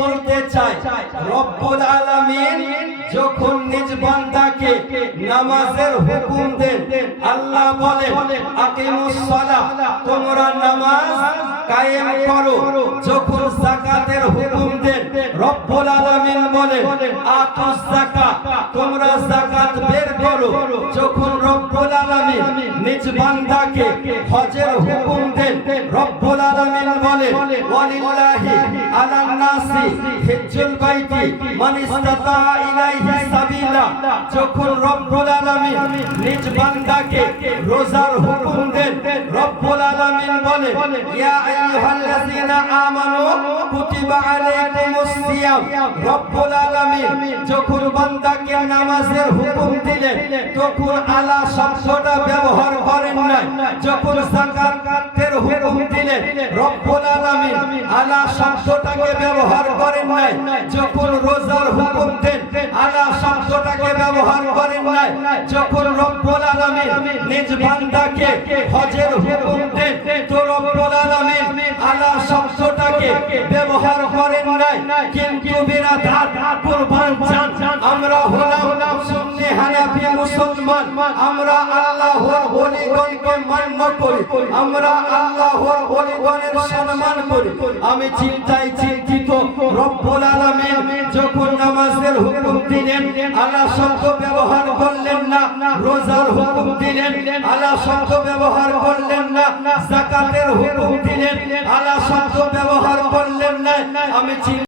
বলতে চাই, রব্বুল আলামিন যখন নিজ বান্দাকে নামাজের হুকুম দেন, আল্লাহ বলেন আকিমুস সালাহ, তোমরা নামাজ কায়েম করো। যখন যাকাতের হুকুম দেন, রব্বুল আলামিন বলেন আতুস যাকাত, তোমরা যাকাত বের করো। যখন রব্বুল আলামিন নিজ বান্দাকে হজের হুকুম দেন, রব্বুল আলামিন বলেন ওয়ালিল্লাহি আলান নাসি হিজ্জুল বাইতি মান ইসতাতা ইলাইহি সাবিলা। যখন রব্বুল আলামিন নিজ বান্দাকে রোজার হুকুম দেন, রব্বুল আলামিন বলেন ইয়া আইয়ুহাল্লাযীনা আমানু কুতিবা আলাইকুমুস সিয়াম। রব্বুল আলামিন যখন বান্দাকে নামাজের হুকুম দিলেন, তখন আলা শব্দটা ব্যবহার করেন নাই। যখন যাকাতের হুকুম দিলেন, রব্বুল আলামিন আলা শব্দটাকে ব্যবহার করেন নাই। যখন রোজার হুকুম দেন, আলা শব্দটাকে ব্যবহার করেন নাই। যখন রব্বুল আলামিন নিজ বান্দাকে হজের হুকুম দেন, তো রব্বুল আলামিন আলা শব্দটাকে ব্যবহার করেন নাই। কিন্তু বিরাদার কুরবান জান, আমরা হলাম সুন্নি হানাফি মুসলমান, আমরা আল্লাহর ওলিগণকে মান্য করি, আমরা আল্লাহর ওলিগণের সম্মান করি। আমি চিন্তায় চিন্তিত, রব্বুল আলামিন যখন নামাজের হুকুম দিলেন, আলা শব্দ ব্যবহার করলেন না। রোজার হুকুম দিলেন, আলা শব্দ ব্যবহার করলেন না। যাকাতের হুকুম দিলেন, আলা শব্দ ব্যবহার করলেন না। আমি